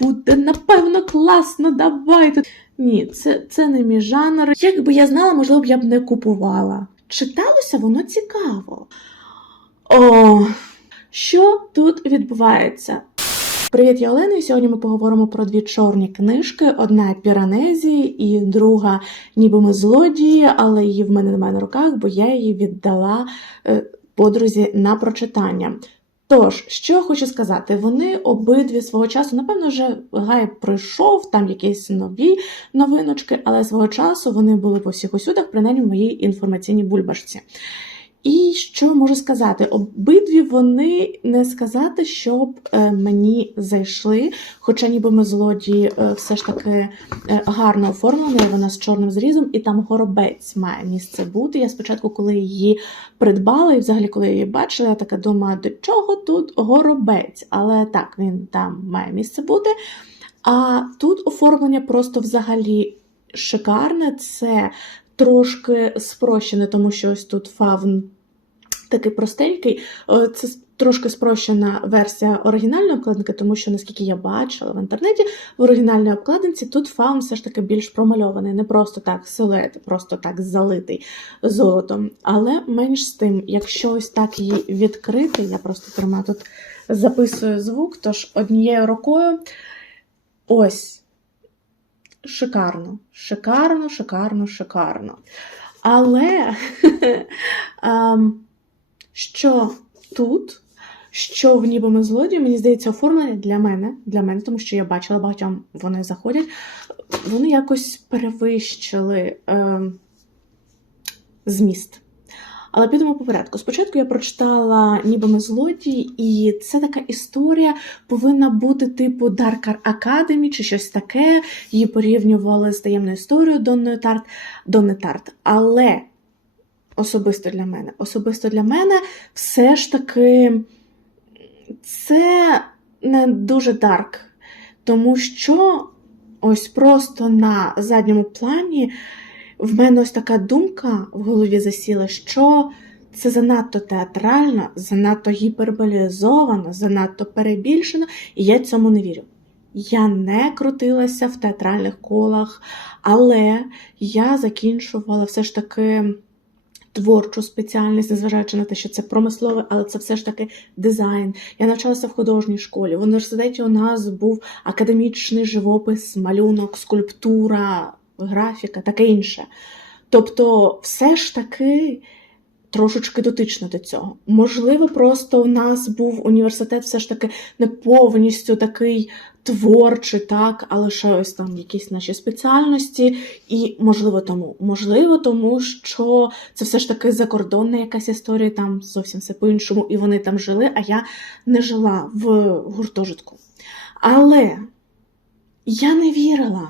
буде напевно класно, давайте. Ні, це, це не мій жанр. Якби я знала, можливо я б не купувала. Читалося воно цікаво. О, що тут відбувається? Привіт, я Олена, і сьогодні ми поговоримо про дві чорні книжки: одна Піранезі і друга ніби ми злодії, але її в мене немає на руках, бо я її віддала е, подрузі на прочитання. Тож, що я хочу сказати, вони обидві свого часу, напевно, вже гайп пройшов, там якісь нові новиночки, але свого часу вони були по всіх усюдах, принаймні в моїй інформаційній бульбашці. І що можу сказати? Обидві вони не сказати, щоб е, мені зайшли, хоча ніби ми злодії е, все ж таки е, гарно оформлена, вона з чорним зрізом, і там горобець має місце бути. Я спочатку, коли її придбала, і взагалі, коли я її бачила, я така думаю, до чого тут горобець? Але так, він там має місце бути. А тут оформлення просто взагалі шикарне. Це трошки спрощене, тому що ось тут фавн такий простенький. Е, Це трошки спрощена версія оригінальної обкладинки, тому що, наскільки я бачила в інтернеті, в оригінальній обкладинці тут фаун все ж таки більш промальований, не просто так силует, просто так залитий золотом. Але менш з тим, якщо ось так її відкрити, я просто тримаю тут записую звук, тож однією рукою ось. Шикарно, шикарно, шикарно, шикарно. Але ем, що тут, що в ніби ми злодії, мені здається, оформлення для мене, для мене, тому що я бачила багатьом вони заходять, вони якось перевищили е, зміст. Але підемо по порядку. Спочатку я прочитала ніби ми злодії, і це така історія повинна бути типу Darker Academy чи щось таке. Її порівнювали з таємною історією Донною Тарт, Донни Тарт. Але особисто для мене, особисто для мене, все ж таки це не дуже дарк. Тому що ось просто на задньому плані в мене ось така думка в голові засіла, що це занадто театрально, занадто гіперболізовано, занадто перебільшено, і я цьому не вірю. Я не крутилася в театральних колах, але я закінчувала все ж таки творчу спеціальність, незважаючи на те, що це промислове, але це все ж таки дизайн. Я навчалася в художній школі. В університеті у нас був академічний живопис, малюнок, скульптура, графіка, таке інше. Тобто, все ж таки трошечки дотично до цього. Можливо, просто у нас був університет все ж таки не повністю такий творчий, так, а лише ось там якісь наші спеціальності. І можливо тому, можливо, тому що це все ж таки закордонна якась історія, там зовсім все по-іншому, і вони там жили, а я не жила в гуртожитку. Але я не вірила.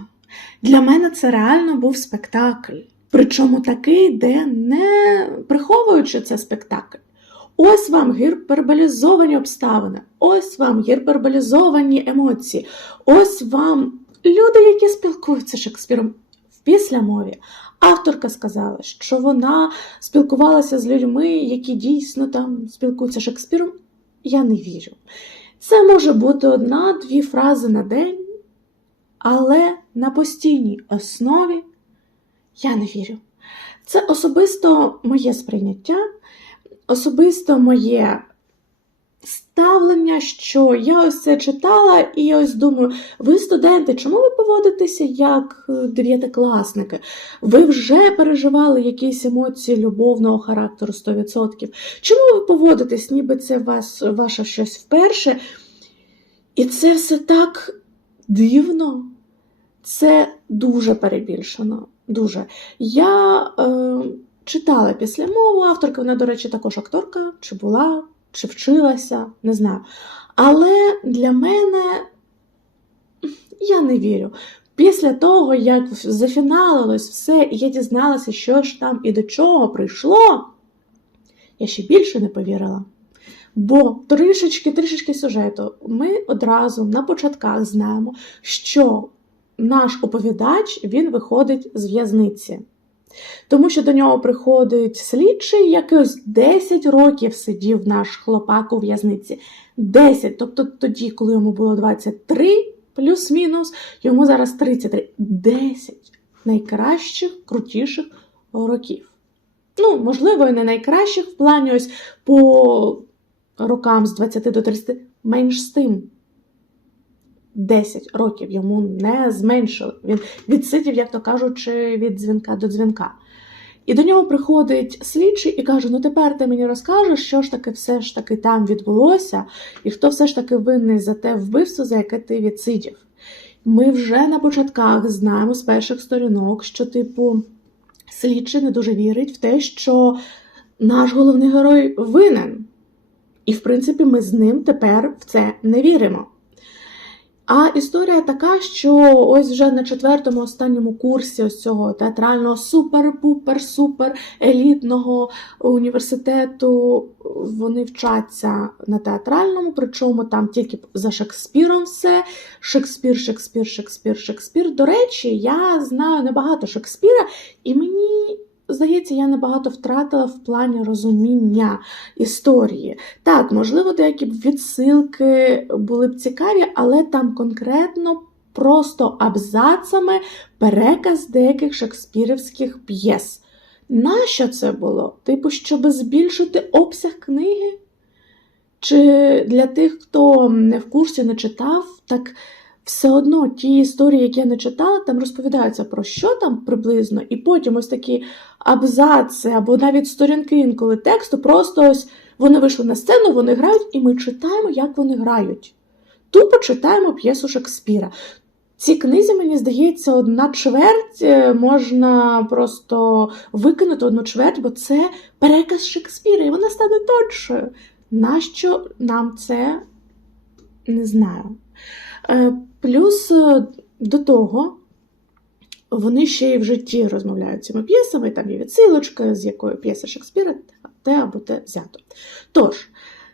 Для мене це реально був спектакль. Причому такий, де не приховуючи це спектакль. Ось вам гіперболізовані обставини, ось вам гіперболізовані емоції, ось вам люди, які спілкуються з Шекспіром в післямові. Авторка сказала, що вона спілкувалася з людьми, які дійсно там спілкуються з Шекспіром. Я не вірю. Це може бути одна-дві фрази на день, але на постійній основі я не вірю. Це особисто моє сприйняття, особисто моє ставлення, що я ось це читала, і ось думаю, ви студенти, чому ви поводитеся як е, дев'ятикласники? Ви вже переживали якісь емоції любовного характеру 100%. Чому ви поводитесь, ніби це вас, ваше щось вперше? І це все так дивно, це дуже перебільшено. Дуже. Я е, читала після мову авторки, вона, до речі, також акторка, чи була, чи вчилася, не знаю. Але для мене я не вірю. Після того, як зафіналилось все, і я дізналася, що ж там і до чого прийшло, я ще більше не повірила. Бо трішечки, трішечки сюжету ми одразу на початках знаємо, що наш оповідач він виходить з в'язниці. Тому що до нього приходить слідчий, який ось 10 років сидів наш хлопак у в'язниці. 10. Тобто тоді, коли йому було 23, плюс-мінус, йому зараз 33. 10 найкращих, крутіших років. Ну, можливо, і не найкращих в плані ось по рокам з 20 до 30, менш з тим. 10 років йому не зменшили. Він відсидів, як то кажучи, від дзвінка до дзвінка. І до нього приходить слідчий і каже: Ну тепер ти мені розкажеш, що ж таки все ж таки там відбулося, і хто все ж таки винний за те вбивство, за яке ти відсидів. Ми вже на початках знаємо з перших сторінок, що, типу, слідчий не дуже вірить в те, що наш головний герой винен. І, в принципі, ми з ним тепер в це не віримо. А історія така, що ось вже на четвертому останньому курсі ось цього театрального супер-пупер-супер елітного університету вони вчаться на театральному, причому там тільки за Шекспіром все. Шекспір, Шекспір, Шекспір, Шекспір. До речі, я знаю небагато Шекспіра, і мені. Здається, я небагато втратила в плані розуміння історії. Так, можливо, деякі відсилки були б цікаві, але там конкретно просто абзацами переказ деяких шекспірівських п'єс. Нащо це було? Типу, щоб збільшити обсяг книги? Чи для тих, хто не в курсі не читав, так все одно ті історії, які я не читала, там розповідаються про що там приблизно, і потім ось такі абзаци або навіть сторінки інколи тексту, просто ось вони вийшли на сцену, вони грають, і ми читаємо, як вони грають. Тупо читаємо п'єсу Шекспіра. Ці книзі, мені здається, одна чверть е, можна просто викинути одну чверть, бо це переказ Шекспіра, і вона стане тоншою. Нащо нам це не знаю. Е, Плюс е, до того, вони ще й в житті розмовляють цими п'єсами, там є відсилочка, з якої п'єси Шекспіра те або те взято. Тож,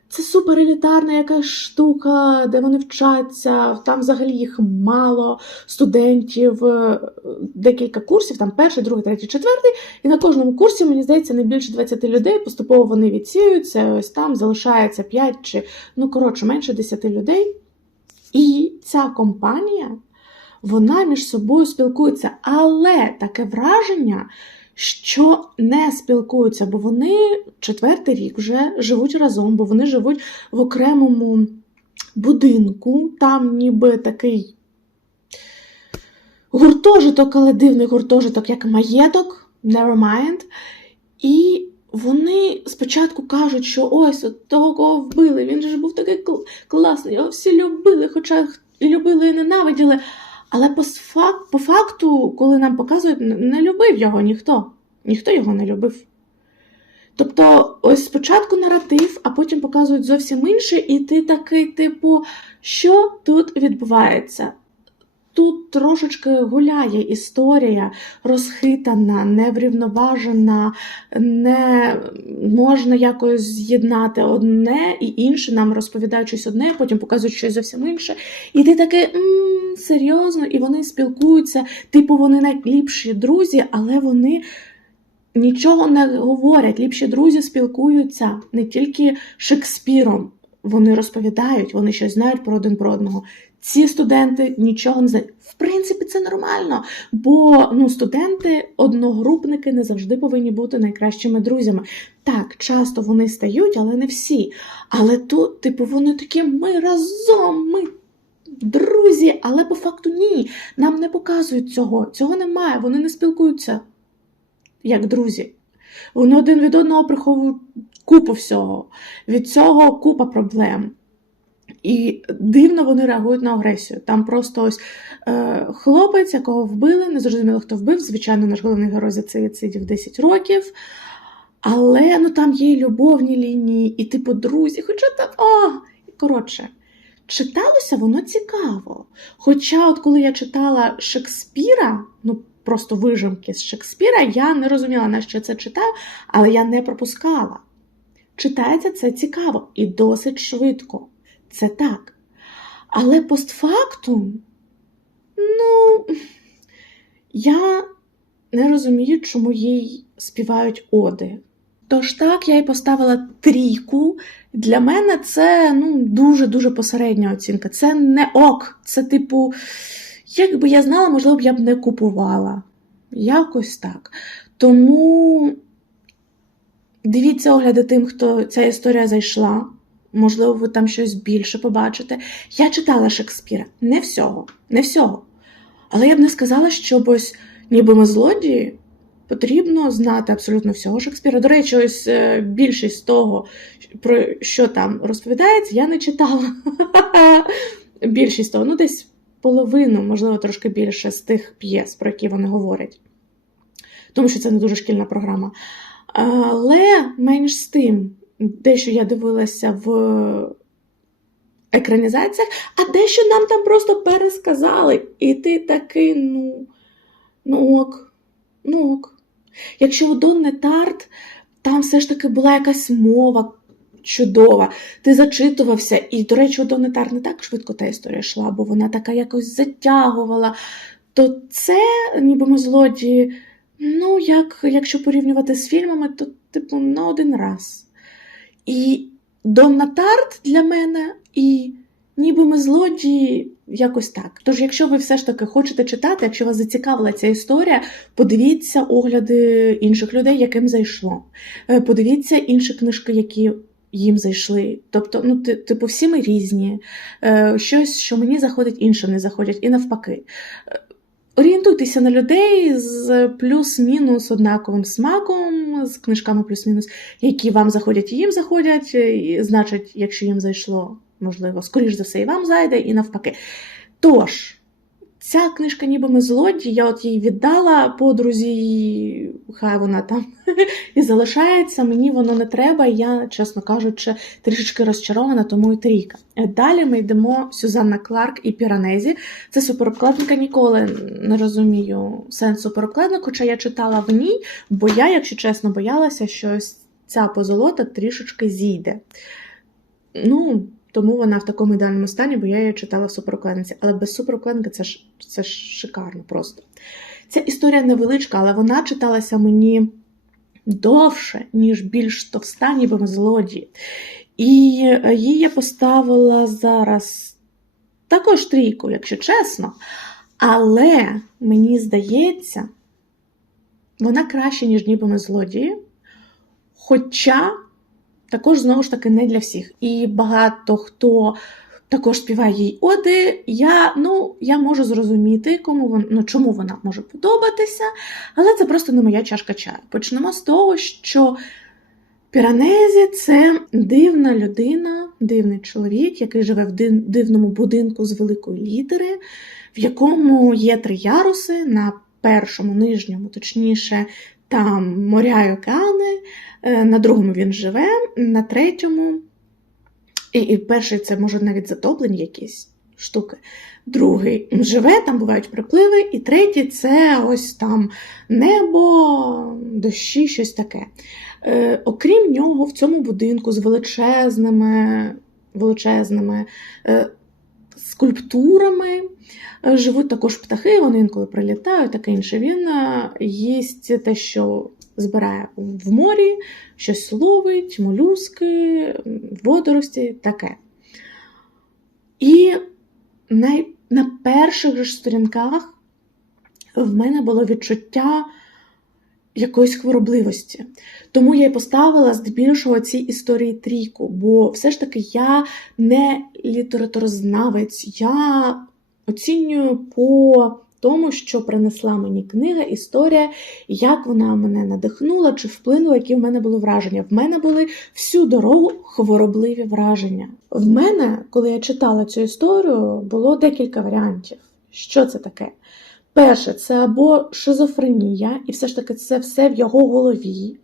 це суперелітарна якась штука, де вони вчаться, там взагалі їх мало студентів, е, декілька курсів, там перший, другий, третій, четвертий. І на кожному курсі, мені здається, не більше 20 людей. Поступово вони відсіюються, ось там залишається 5 чи, ну, коротше, менше 10 людей. І ця компанія, вона між собою спілкується, але таке враження, що не спілкуються, бо вони четвертий рік вже живуть разом, бо вони живуть в окремому будинку, там ніби такий гуртожиток, але дивний гуртожиток, як маєток, never mind. І вони спочатку кажуть, що ось от того, кого вбили, він же був такий кл- класний, його всі любили, хоча любили і ненавиділи. Але по, фак- по факту, коли нам показують, не любив його ніхто. Ніхто його не любив. Тобто, ось спочатку наратив, а потім показують зовсім інше, і ти такий, типу, що тут відбувається? Тут трошечки гуляє історія, розхитана, неврівноважена, не можна якось з'єднати одне і інше, нам розповідають щось одне, потім показують щось зовсім інше. І ти такий, серйозно, і вони спілкуються, типу, вони найліпші друзі, але вони нічого не говорять. Ліпші друзі спілкуються не тільки Шекспіром. Вони розповідають, вони щось знають про один про одного. Ці студенти нічого не знають. В принципі, це нормально, бо ну, студенти, одногрупники не завжди повинні бути найкращими друзями. Так, часто вони стають, але не всі. Але тут, типу, вони такі, ми разом, ми друзі, але по факту ні. Нам не показують цього. Цього немає, вони не спілкуються як друзі. Вони один від одного приховують купу всього. Від цього купа проблем. І дивно вони реагують на агресію. Там просто ось е, хлопець, якого вбили, не зрозуміло, хто вбив. Звичайно, наш головний герой за це відсидів 10 років. Але ну, там є і любовні лінії, і типу друзі. Хоча там. О! Коротше, читалося воно цікаво. Хоча, от коли я читала Шекспіра, ну просто вижимки з Шекспіра, я не розуміла, на що це читаю, але я не пропускала. Читається це цікаво і досить швидко. Це так. Але постфактум, ну, я не розумію, чому їй співають оди. Тож так, я й поставила трійку. Для мене це ну, дуже-дуже посередня оцінка. Це не ок. Це, типу, якби я знала, можливо я б не купувала. Якось так. Тому дивіться огляди тим, хто ця історія зайшла. Можливо, ви там щось більше побачите. Я читала Шекспіра. Не всього, не всього. Але я б не сказала, що ось ніби ми злодії. Потрібно знати абсолютно всього Шекспіра. До речі, ось е, більшість того, про що там розповідається, я не читала. Більшість того, ну десь половину, можливо, трошки більше з тих п'єс, про які вони говорять. Тому що це не дуже шкільна програма. Але менш з тим, дещо я дивилася в екранізаціях, а дещо нам там просто пересказали. І ти такий, ну, ну ок, ну ок. Якщо у Донни Тарт там все ж таки була якась мова чудова, ти зачитувався, і, до речі, у Донни Тарт не так швидко та історія йшла, бо вона така якось затягувала, то це, ніби ми злодії, ну, як, якщо порівнювати з фільмами, то, типу, на один раз. І Донна Тарт для мене, і ніби ми злодії, якось так. Тож, якщо ви все ж таки хочете читати, якщо вас зацікавила ця історія, подивіться огляди інших людей, яким зайшло. Е, Подивіться інші книжки, які їм зайшли. Тобто, ну, ти- типу, всі ми різні. Е, Щось, що мені заходить, іншим не заходять, і навпаки. Орієнтуйтеся на людей з плюс-мінус однаковим смаком, з книжками плюс-мінус, які вам заходять і їм заходять, і, значить, якщо їм зайшло, можливо, скоріш за все, і вам зайде, і навпаки. Тож, ця книжка, ніби ми злодії, я от їй віддала подрузі, хай вона там і залишається. Мені воно не треба. і Я, чесно кажучи, трішечки розчарована, тому і трійка. Далі ми йдемо Сюзанна Кларк і Піранезі. Це суперобкладинка. Ніколи не розумію сенс суперобкладинок, хоча я читала в ній, бо я, якщо чесно, боялася, що ця позолота трішечки зійде. Ну, тому вона в такому ідеальному стані, бо я її читала в суперокладинці. Але без суперокладинки це ж це ж шикарно просто. Ця історія невеличка, але вона читалася мені довше, ніж більш товста, ніби злодії. І е, її я поставила зараз також трійку, якщо чесно. Але мені здається, вона краще, ніж ніби злодії. Хоча також знову ж таки не для всіх. І багато хто також співає їй оди. Я, ну, я можу зрозуміти, кому вон, ну, чому вона може подобатися, але це просто не моя чашка чаю. Почнемо з того, що Піранезі це дивна людина, дивний чоловік, який живе в дивному будинку з великої літери, в якому є три яруси на першому, нижньому, точніше, там моря й океани, е, на другому він живе, на третьому, і, і перший це може навіть затоплені якісь штуки. Другий живе, там бувають припливи, і третій це ось там небо, дощі, щось таке. Е, окрім нього, в цьому будинку з величезними, величезними е, скульптурами е, живуть також птахи, вони інколи прилітають, таке інше. Він е, їсть те, що збирає в морі, щось ловить, молюски, водорості, таке. І най, на перших ж сторінках в мене було відчуття якоїсь хворобливості. Тому я й поставила здебільшого цій історії трійку, бо все ж таки я не літературознавець, я оцінюю по тому, що принесла мені книга, історія, як вона мене надихнула чи вплинула, які в мене були враження. В мене були всю дорогу хворобливі враження. В мене, коли я читала цю історію, було декілька варіантів. Що це таке? Перше, це або шизофренія, і все ж таки це все в його голові,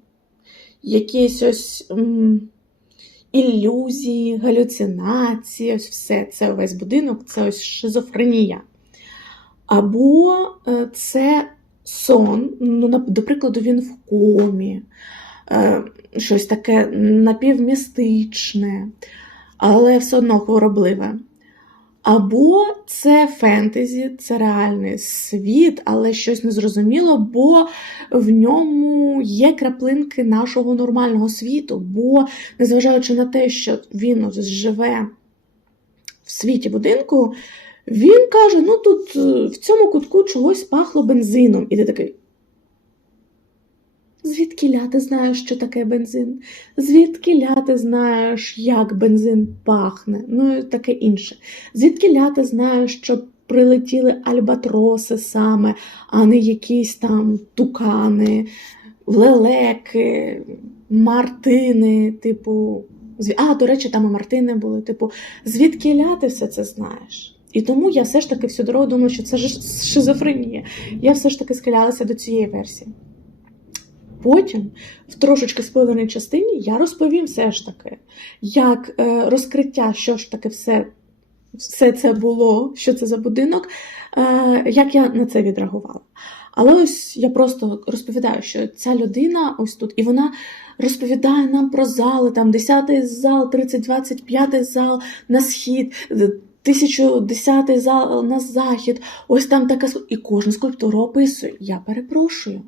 якісь ось ілюзії, галюцинації, ось все. Це весь будинок, це ось шизофренія. Або е, це сон, ну, до прикладу, він в комі, е, щось таке напівмістичне, але все одно хворобливе. Або це фентезі, це реальний світ, але щось незрозуміло, бо в ньому є краплинки нашого нормального світу. Бо, незважаючи на те, що він живе в світі будинку, він каже: ну тут е, в цьому кутку чогось пахло бензином. І ти такий. Звідки ля ти знаєш, що таке бензин? Звідки ля ти знаєш, як бензин пахне? Ну і таке інше. Звідки ля ти знаєш, що прилетіли альбатроси саме, а не якісь там тукани, лелеки, мартини, типу. А, до речі, там і мартини були. Типу, звідки ля ти все це знаєш? І тому я все ж таки всю дорогу думала, що це ж шизофренія. Я все ж таки схилялася до цієї версії. Потім, в трошечки спойлерній частині, я розповім все ж таки, як е, розкриття, що ж таки все, все це було, що це за будинок, е, як я на це відреагувала. Але ось я просто розповідаю, що ця людина ось тут, і вона розповідає нам про зали, там 10-й зал, 30-25 зал на схід, 1010 зал на захід, ось там така і кожну скульптуру описує. Я перепрошую.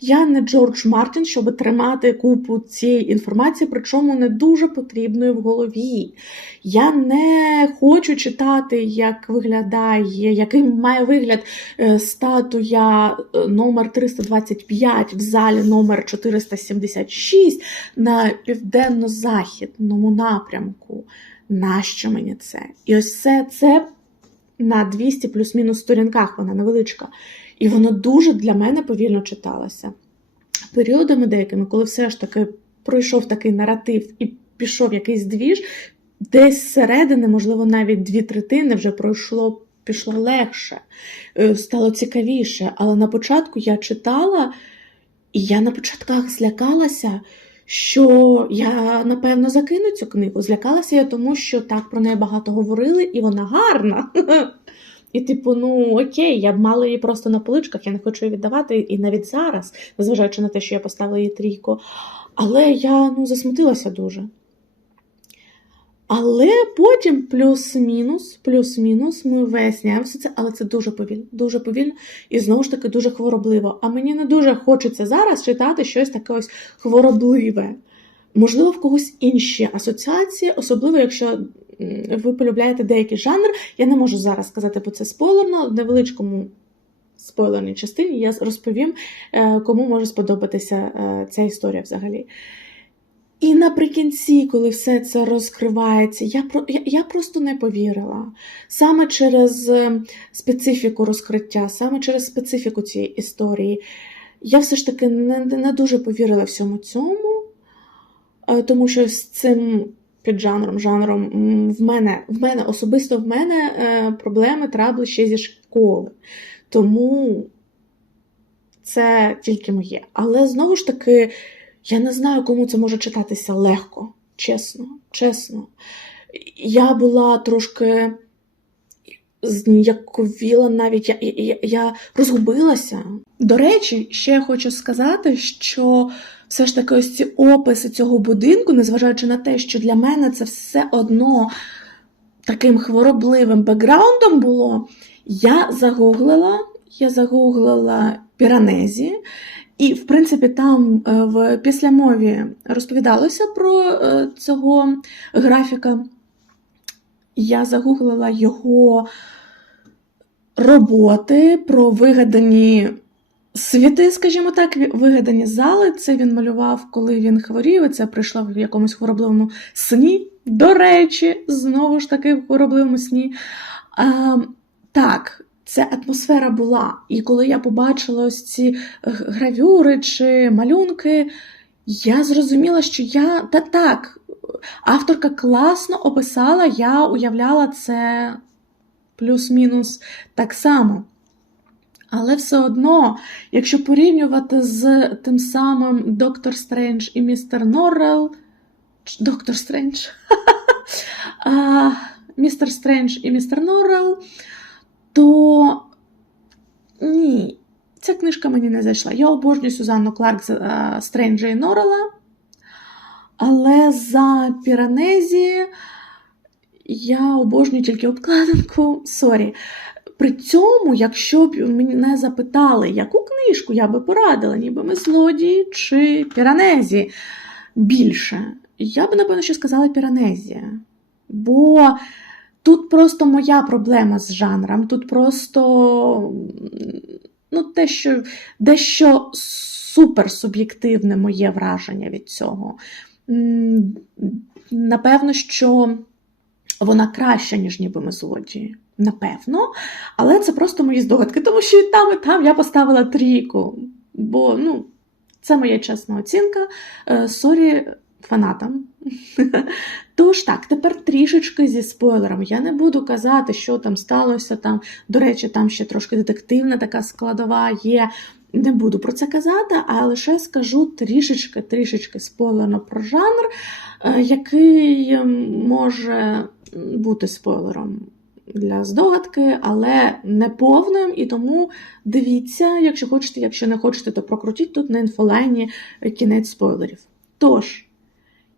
Я не Джордж Мартін, щоб тримати купу цієї інформації, причому не дуже потрібної в голові. Я не хочу читати, як виглядає, яким має вигляд е, статуя е, номер 325 в залі номер 476 на південно-західному напрямку. Нащо мені це? І ось все це на 200 плюс-мінус сторінках, вона невеличка. І воно дуже для мене повільно читалося. Періодами деякими, коли все ж таки пройшов такий наратив і пішов якийсь двіж, десь зсередини, можливо, навіть дві третини вже пройшло, пішло легше, е, стало цікавіше. Але на початку я читала, і я на початках злякалася, що я напевно закину цю книгу. Злякалася я тому, що так про неї багато говорили, і вона гарна. І, типу, ну окей, я б мала її просто на поличках, я не хочу її віддавати, і навіть зараз, незважаючи на те, що я поставила її трійку. Але я ну, засмутилася дуже. Але потім плюс-мінус, плюс-мінус, ми виясняємо все це, але це дуже повільно, дуже повільно і знову ж таки дуже хворобливо. А мені не дуже хочеться зараз читати щось таке ось хворобливе. Можливо, в когось інші асоціації, особливо якщо ви полюбляєте деякий жанр. Я не можу зараз сказати про це спойлерно, в невеличкому спойлерній частині я розповім, е, кому може сподобатися е, ця історія взагалі. І наприкінці, коли все це розкривається, я, я, я просто не повірила. Саме через е, специфіку розкриття, саме через специфіку цієї історії, я все ж таки не, не дуже повірила всьому цьому, е, тому що з цим піджанром, жанром в мене, в мене особисто в мене е, проблеми трабли ще зі школи. Тому це тільки моє. Але знову ж таки, я не знаю, кому це може читатися легко, чесно, чесно. Я була трошки зніяковіла навіть, я, я, я- розгубилася. До речі, ще хочу сказати, що все ж таки ось ці описи цього будинку, незважаючи на те, що для мене це все одно таким хворобливим бекграундом було, я загуглила, я загуглила Піранезі, і, в принципі, там е, в післямові розповідалося про е, цього графіка. Я загуглила його роботи про вигадані світи, скажімо так, вигадані зали. Це він малював, коли він хворів. і Це прийшло в якомусь хворобливому сні. До речі, знову ж таки в хворобливому сні. А, так, ця атмосфера була. І коли я побачила ось ці гравюри чи малюнки, я зрозуміла, що я та так, авторка класно описала, я уявляла це плюс-мінус так само. Але все одно, якщо порівнювати з тим самим Доктор Стрендж і містер Норрел, Доктор Стрендж, містер Стрендж і містер Норрел, то ні, ця книжка мені не зайшла. Я обожнюю Сюзанну Кларк з а, Стренджа і Норрела, але за Піранезі я обожнюю тільки обкладинку. Сорі. При цьому, якщо б мене запитали, яку книжку я би порадила, ніби ми злодії чи Піранезі більше, я б, напевно, що сказала Піранезія. Бо тут просто моя проблема з жанром, тут просто ну, те, що, дещо суперсуб'єктивне моє враження від цього. Напевно, що вона краща, ніж ніби ми злодії. Напевно, але це просто мої здогадки, тому що і там, і там я поставила трійку. Бо ну, це моя чесна оцінка. Е, Сорі фанатам. Тож так, тепер трішечки зі спойлером. Я не буду казати, що там сталося. Там, До речі, там ще трошки детективна така складова є. Не буду про це казати, а лише скажу трішечки, трішечки спойлерно про жанр, е, який ем, може бути спойлером для здогадки, але не повним. І тому дивіться, якщо хочете, якщо не хочете, то прокрутіть тут на інфолайні кінець спойлерів. Тож,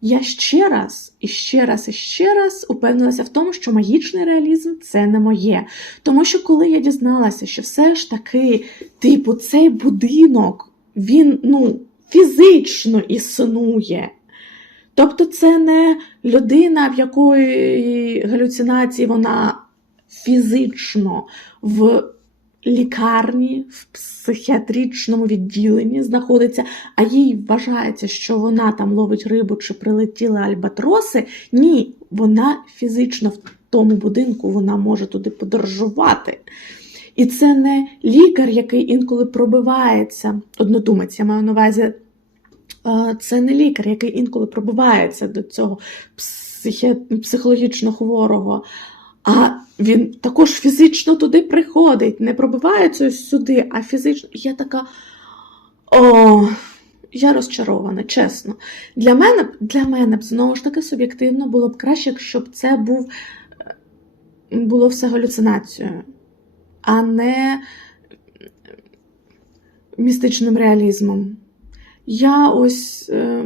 я ще раз і ще раз і ще раз упевнилася в тому, що магічний реалізм це не моє. Тому що коли я дізналася, що все ж таки, типу, цей будинок, він ну, фізично існує. Тобто, це не людина, в якої галюцинації вона фізично в лікарні, в психіатричному відділенні знаходиться, а їй вважається, що вона там ловить рибу чи прилетіли альбатроси. Ні, вона фізично в тому будинку вона може туди подорожувати. І це не лікар, який інколи пробивається, однодумець, я маю на увазі. е, Це не лікар, який інколи пробивається до цього психі... психологічно хворого, а він також фізично туди приходить, не пробивається сюди, а фізично. Я така. О, я розчарована, чесно. Для мене, для мене б знову ж таки суб'єктивно було б краще, якщо б це був було все галюцинацією, а не містичним реалізмом. Я ось. Е...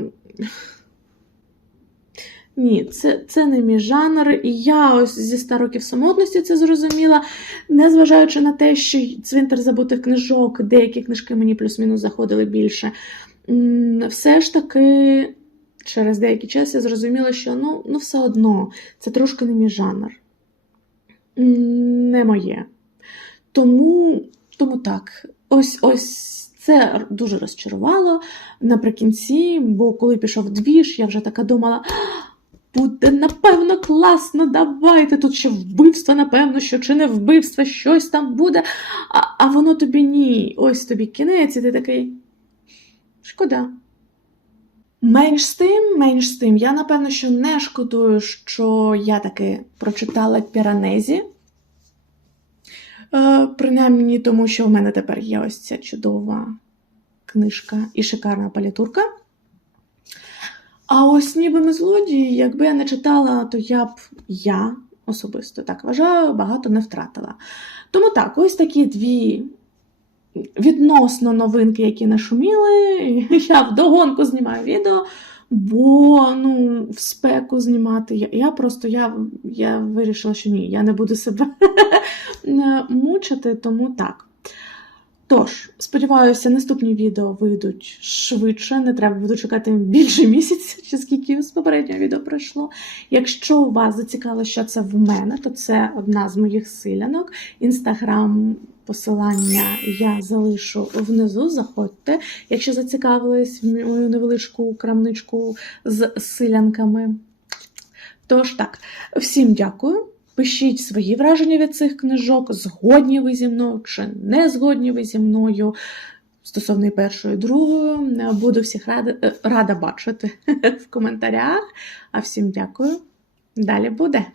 Ні, це, це не мій жанр, і я ось зі 100 років самотності це зрозуміла, незважаючи на те, що цвинтар забутих книжок, деякі книжки мені плюс-мінус заходили більше. Все ж таки, через деякий час я зрозуміла, що ну, ну все одно це трошки не мій жанр. Не моє. Тому, тому так, ось ось. Це дуже розчарувало наприкінці, бо коли пішов двіж, я вже така думала, буде напевно класно, давайте тут ще вбивство, напевно, що чи не вбивство, щось там буде, а, а воно тобі ні. Ось тобі кінець, і ти такий. Шкода. Менш з тим, менш з тим, я напевно, що не шкодую, що я таки прочитала Піранезі. Е, принаймні, тому що в мене тепер є ось ця чудова книжка і шикарна палітурка. А ось ніби ми злодії, якби я не читала, то я б я особисто так вважаю, багато не втратила. Тому так, ось такі дві відносно новинки, які нашуміли. Я вдогонку знімаю відео, бо ну, в спеку знімати. Я, я просто я, я вирішила, що ні, я не буду себе мучити, тому так. Тож, сподіваюся, наступні відео вийдуть швидше, не треба буде чекати більше місяця, чи скільки з попереднього відео пройшло. Якщо вас зацікавило, що це в мене, то це одна з моїх силянок. Інстаграм, посилання я залишу внизу. Заходьте. Якщо зацікавились в мою невеличку крамничку з силянками. Тож так, всім дякую. Пишіть свої враження від цих книжок, згодні ви зі мною чи не згодні ви зі мною. Стосовно першої, другої, буду всіх рада, рада бачити в коментарях. А всім дякую. Далі буде.